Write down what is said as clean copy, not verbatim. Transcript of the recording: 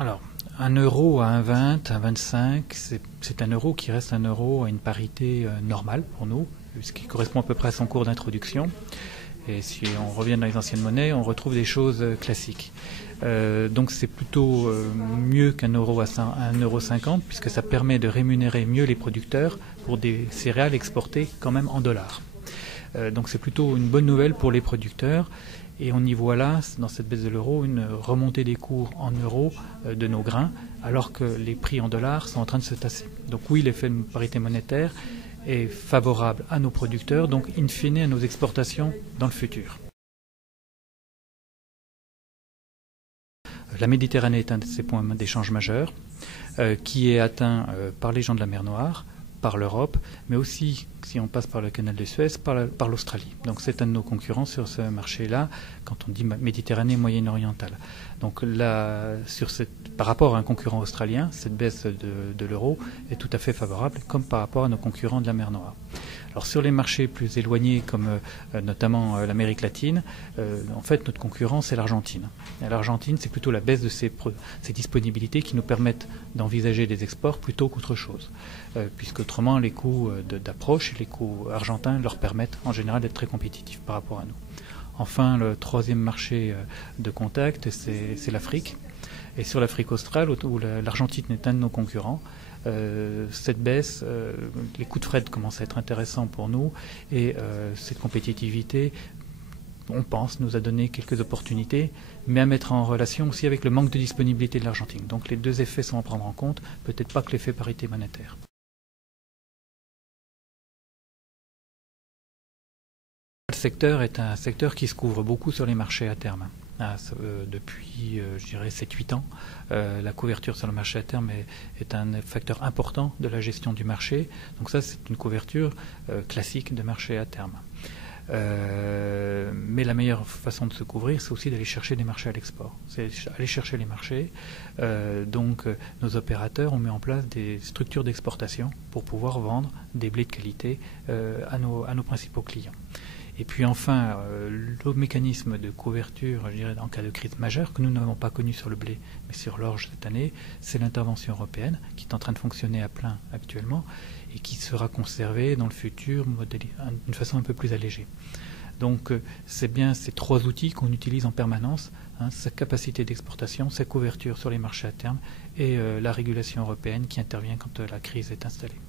Alors, 1 € à 1,20, 1,25, c'est 1 € qui reste 1 € à une parité normale pour nous, ce qui correspond à peu près à son cours d'introduction. Et si on revient dans les anciennes monnaies, on retrouve des choses classiques. Donc c'est plutôt mieux qu'1 € à 1,50 € puisque ça permet de rémunérer mieux les producteurs pour des céréales exportées quand même en dollars. Donc c'est plutôt une bonne nouvelle pour les producteurs. Et on y voit là, dans cette baisse de l'euro, une remontée des cours en euros de nos grains, alors que les prix en dollars sont en train de se tasser. Donc oui, l'effet de parité monétaire est favorable à nos producteurs, donc in fine à nos exportations dans le futur. La Méditerranée est un de ces points d'échange majeurs, qui est atteint par les gens de la mer Noire, par l'Europe, mais aussi, si on passe par le canal de Suez, par l'Australie. Donc c'est un de nos concurrents sur ce marché-là, quand on dit Méditerranée moyenne-orientale. Donc là, par rapport à un concurrent australien, cette baisse de l'euro est tout à fait favorable, comme par rapport à nos concurrents de la mer Noire. Alors sur les marchés plus éloignés, comme notamment l'Amérique latine, en fait notre concurrent c'est l'Argentine. Et l'Argentine, c'est plutôt la baisse de ses disponibilités qui nous permettent d'envisager des exports plutôt qu'autre chose, puisqu'autrement les coûts d'approche et les coûts argentins leur permettent en général d'être très compétitifs par rapport à nous. Enfin, le troisième marché de contact, c'est l'Afrique. Et sur l'Afrique australe, où l'Argentine est un de nos concurrents, cette baisse, les coûts de fret commencent à être intéressants pour nous et cette compétitivité, on pense, nous a donné quelques opportunités, mais à mettre en relation aussi avec le manque de disponibilité de l'Argentine. Donc les deux effets sont à prendre en compte, peut-être pas que l'effet parité monétaire. Le secteur est un secteur qui se couvre beaucoup sur les marchés à terme. Depuis, je dirais, 7-8 ans, la couverture sur le marché à terme est un facteur important de la gestion du marché. Donc ça, c'est une couverture classique de marché à terme. Mais la meilleure façon de se couvrir, c'est aussi d'aller chercher des marchés à l'export. C'est aller chercher les marchés. Donc nos opérateurs ont mis en place des structures d'exportation pour pouvoir vendre des blés de qualité à nos principaux clients. Et puis enfin, le mécanisme de couverture, je dirais, en cas de crise majeure, que nous n'avons pas connu sur le blé, mais sur l'orge cette année, c'est l'intervention européenne, qui est en train de fonctionner à plein actuellement, et qui sera conservée dans le futur d'une façon un peu plus allégée. Donc c'est bien ces trois outils qu'on utilise en permanence, sa capacité d'exportation, sa couverture sur les marchés à terme, et la régulation européenne qui intervient quand la crise est installée.